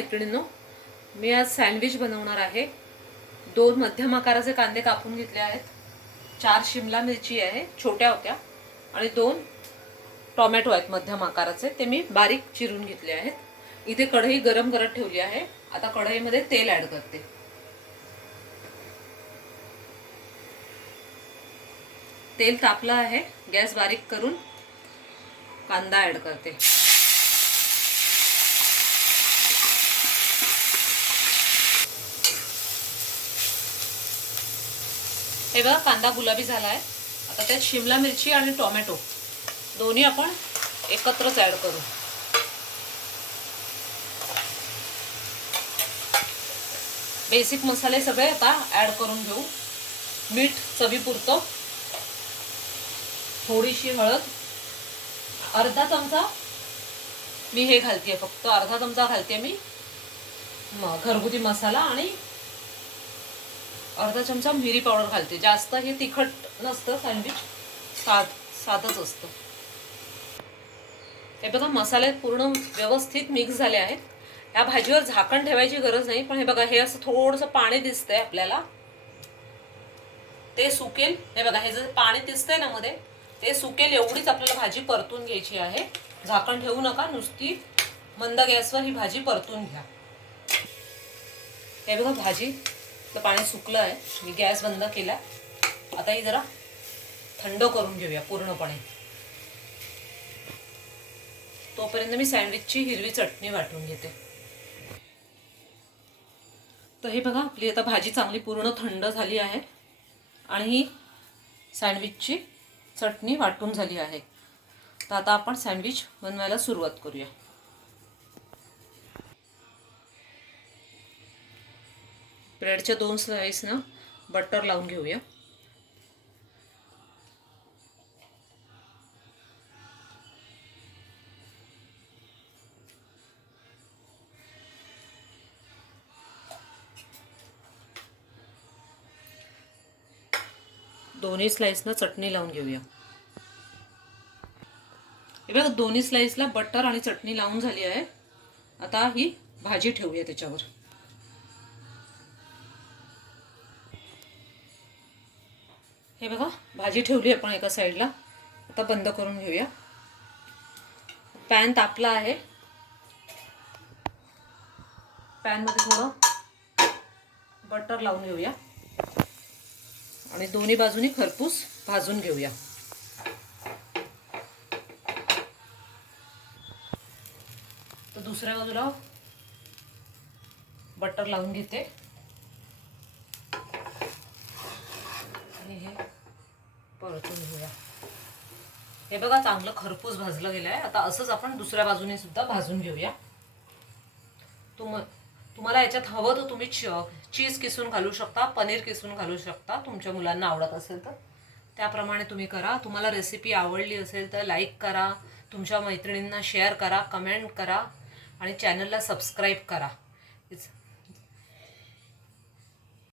मैत्रिणींनो, मी आज सँडविच बनवणार आहे। 2 मध्यम आकाराचे कांदे कापून घेतले आहेत, 4 शिमला मिरची आहे छोट्या होत्या आणि 2 टोमॅटो आहेत मध्यम आकाराचे, ते मी बारीक चिरून घेतले आहेत। इथे कढई गरम करत ठेवली आहे। आता कढईमध्ये तेल ऍड करते। तेल तापलं आहे, गॅस बारीक करून कांदा ऍड करते। हे बघा कांदा गुलाबी झाला आहे। आता त्यात शिमला मिरची आणि टोमॅटो दोन्ही आपण एकत्रच ऍड करू। बेसिक मसाले सगळे आता ऍड करून घेऊ। मीठ चवीपुरतं, थोडीशी हळद, अर्धा चमचा मी हे घालते, फक्त अर्धा चमचा घालते मी घरगुती मसाला आणि अर्धा चमचा मिरी पावडर घालते। जास्त हे तिखट नसतं, सँडविच साधंच असतं। हे बघा मसाले पूर्ण व्यवस्थित मिक्स झाले आहेत। या भाजीवर झाकण ठेवायची गरज नाही, पण हे बघा हे असं थोडंसं पाणी दिसतंय आपल्याला, ते सुकेल। हे बघा हे जर पाणी दिसतंय ना मध्ये, ते सुकेल एवढीच आपल्याला भाजी परतून घ्यायची आहे। झाकण ठेवू नका, नुसती मंद गॅसवर ही भाजी परतून घ्या। हे बघा भाजी तर पाणी सुकलं आहे, मी गॅस बंद केला। आता ही जरा थंड करून घेऊया पूर्णपणे। तोपर्यंत मी सँडविचची हिरवी चटणी वाटून घेते। तर हे बघा आपली आता भाजी चांगली पूर्ण थंड झाली आहे आणि ही सँडविचची चटणी वाटून झाली आहे। तर आता आपण सँडविच बनवायला सुरुवात करूया। ब्रेडच्या 2 स्लाइसना बटर लावून घेऊया। दोन्ही स्लाइसना चटणी लावून घेऊया। हे बघा दोन्ही स्लाइसला बटर आणि चटणी लावून झाली आहे। आता ही भाजी ठेवूया त्याच्यावर। हे बघा भाजी ठेवली आपण एका साईडला। आता बंद करून घेऊया। पॅन तापला आहे, पॅन मध्ये थोडं बटर लावून घेऊया आणि दोन्ही बाजूनी खरपूस भाजून घेऊया। तर दुसऱ्या बाजूला बटर लावून घेते आणि हे परतून घेऊया। हे बघा चांगलं खरपूस भाजलं गेलं आहे। आता असंच आपण दुसऱ्या बाजूने सुद्धा भाजून घेऊया। तुम्हाला याच्यात हवं तर तुम्ही चीज किसून घालू शकता, पनीर किसून घालू शकता, तुमच्या मुलांना आवडत असेल तर त्याप्रमाणे तुम्ही करा। तुम्हाला रेसिपी आवडली असेल तर लाईक करा, तुमच्या मैत्रिणींना शेअर करा, कमेंट करा आणि चॅनलला सबस्क्राईब करा।